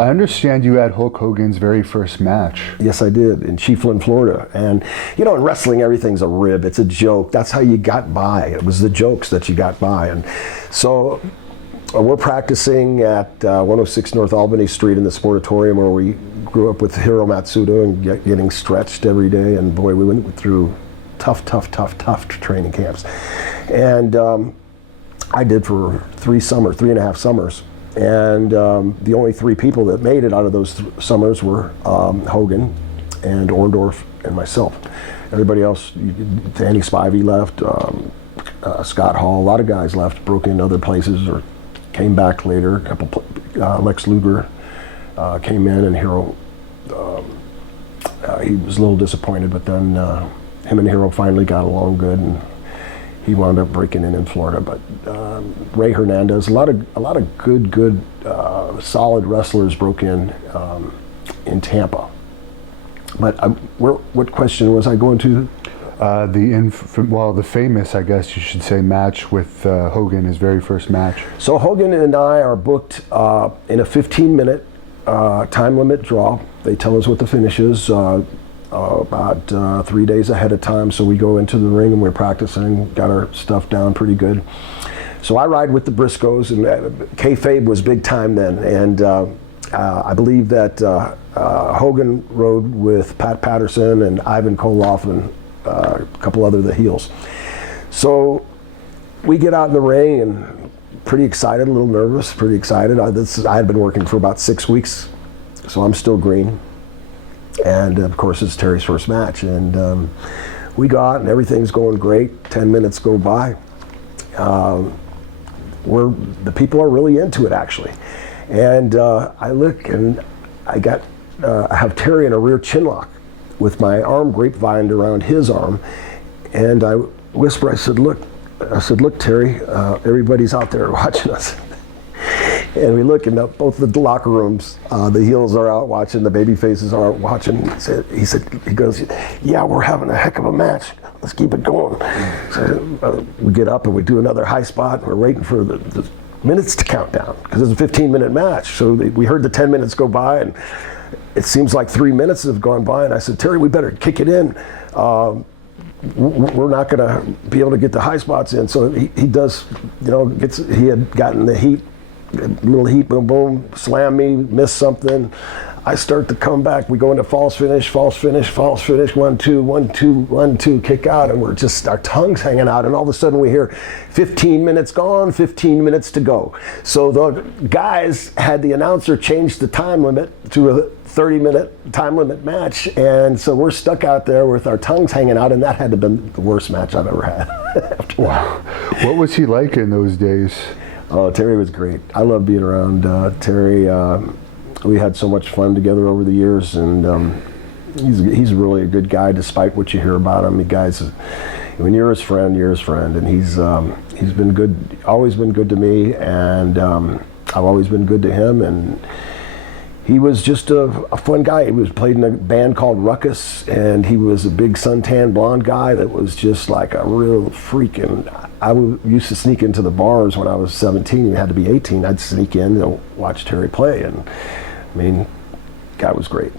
I understand you had Hulk Hogan's very first match. Yes, I did, in Chiefland, Florida. And, you know, in wrestling, everything's a rib. It's a joke. That's how you got by. It was the jokes that you got by. And so we're practicing at 106 North Albany Street in the Sportatorium, where we grew up with Hiro Matsuda and getting stretched every day. And, boy, we went through tough training camps. And I did for 3.5 summers. And the only 3 people that made it out of those summers were Hogan and Orndorff and myself. Everybody else, Danny Spivey left, Scott Hall, a lot of guys left, broke into other places or came back later. A couple, Lex Luger came in, and Hiro, he was a little disappointed, but then him and Hiro finally got along good, and he wound up breaking in Florida. But Ray Hernandez, a lot of good, solid wrestlers broke in Tampa. But what question was I going to? The famous, I guess you should say, match with Hogan, his very first match. So Hogan and I are booked in a 15-minute time limit draw. They tell us what the finish is about 3 days ahead of time. So we go into the ring and we're practicing, got our stuff down pretty good. So I ride with the Briscoes, and kayfabe was big time then. And I believe that Hogan rode with Pat Patterson and Ivan Koloff and a couple other of the heels. So we get out in the ring and pretty excited, a little nervous, pretty excited. I had been working for about 6 weeks, so I'm still green. And of course, it's Terry's first match. And we go out and everything's going great. 10 minutes go by. The people are really into it, actually. And I look and I have Terry in a rear chin lock with my arm grapevined around his arm. And I whisper, I said, look, Terry, everybody's out there watching us. And we look in both the locker rooms, the heels are out watching, the baby faces are watching. He goes, yeah, we're having a heck of a match. Let's keep it going. So we get up and we do another high spot. We're waiting for the minutes to count down because it's a 15-minute match. So we heard the 10 minutes go by, and it seems like 3 minutes have gone by. And I said, Terry, we better kick it in. We're not going to be able to get the high spots in. So he does, he had gotten the heat. Little heat, boom, boom, slam me, miss something. I start to come back. We go into false finish, 1, 2, 1, 2, 1, 2, kick out, and we're just, our tongues hanging out, and all of a sudden we hear 15 minutes gone, 15 minutes to go. So the guys had the announcer change the time limit to a 30-minute time limit match, and so we're stuck out there with our tongues hanging out, and that had to have been the worst match I've ever had. Wow. What was he like in those days? Oh, Terry was great. I love being around Terry. We had so much fun together over the years, and he's really a good guy, despite what you hear about him. When you're his friend, and he's been good, always been good to me, and I've always been good to him. And he was just a fun guy. He was played in a band called Ruckus, and he was a big suntan blonde guy that was just like a real freak. And I used to sneak into the bars when I was 17. You had to be 18. I'd sneak in and watch Terry play. And I mean, guy was great.